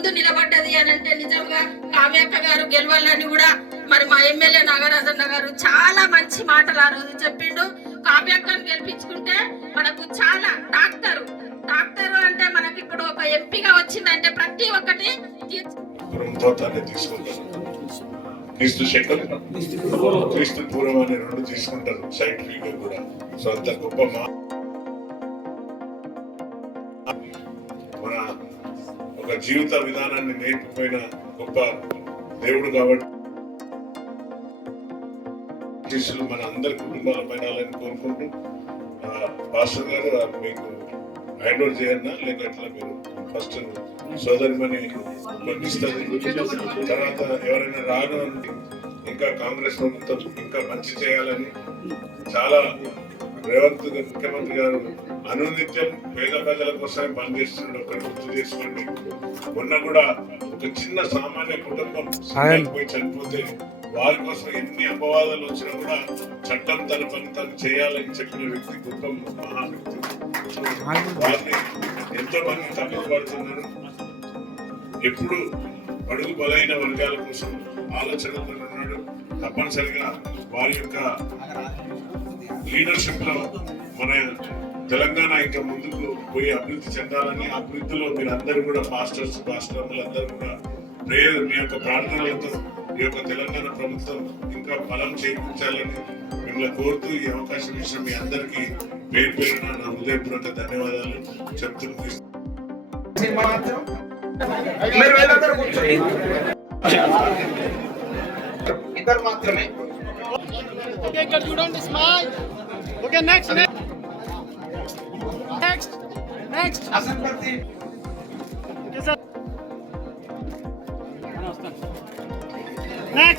ముందు నిలబడ్డది అని అంటే నిజంగా కావ్యక్క గారు గెలవాలని కూడా మరి మా ఎమ్మెల్యే నాగరాజన్న గారు చాలా మంచి మాటలు ఆ రోజు చెప్పిండు. కావ్యక్కను గెలిపించుకుంటే మనకు చాలా డాక్టర్. డాక్టర్ అంటే మనకి ఇప్పుడు ఒక ఎంపీగా వచ్చిందంటే ప్రతి ఒక్కటి క్రీస్తు శకం క్రీస్తు పూర్వం అనే రెండు తీసుకుంటారు సైంటిఫిక్గా కూడా. సో అంత గొప్ప మన ఒక జీవిత విధానాన్ని నేర్పిపోయిన గొప్ప దేవుడు కాబట్టి శిష్యులు మన అందరి కుటుంబాల పైనాలని కోరుకుంటూ పాస్టర్ గారు మీకు హ్యాండ్ ఓవర్ చేయన్నా లేక ఎట్లా మీరు ఫస్ట్ సోదరిమని పంపిస్తుంది తర్వాత ఎవరైనా రాను అని ఇంకా కాంగ్రెస్ ప్రభుత్వం ఇంకా మంచి చేయాలని చాలా రేవంత్ ముఖ్యమంత్రి గారు అనునిత్యం పేద ప్రజల కోసమే పనిచేస్తున్నాడు ఒకటి గుర్తు చేసుకోండి. మొన్న కూడా ఒక చిన్న సామాన్య కుటుంబం పోయి చనిపోతే వారి కోసం ఎన్ని అపవాదాలు వచ్చినా కూడా చట్టం తన పని తను చేయాలని చెప్పిన వ్యక్తి గొప్ప మహా వ్యక్తి వారిని ఎంతో మంది తప్పులు పడుతున్నారు. ఎప్పుడు అడుగు బలైన వర్గాల కోసం ఆలోచనతో ఉన్నాడు. తప్పనిసరిగా వారి యొక్క లీడర్షిప్లో మన తెలంగాణ ఇంకా ముందుకు పోయి అభివృద్ధి చెందాలని అభివృద్ధిలో మీరు అందరూ కూడా మాస్టర్స్ మాస్టర్లు అందరూ కూడా ప్రేయర్ మీ యొక్క ప్రార్థనలతో ఈ యొక్క తెలంగాణ ప్రభుత్వం ఇంకా బలం చేకూర్చాలని మిమ్మల్ని కోరుతూ ఈ అవకాశం ఇచ్చిన మీ అందరికీ పేరు పేరున నా హృదయపూర్వక ధన్యవాదాలు చెప్తూ ఇద్దరు మాత్రమే. Okay, good. You don't smile. Okay, next, next. Next. Next. Next.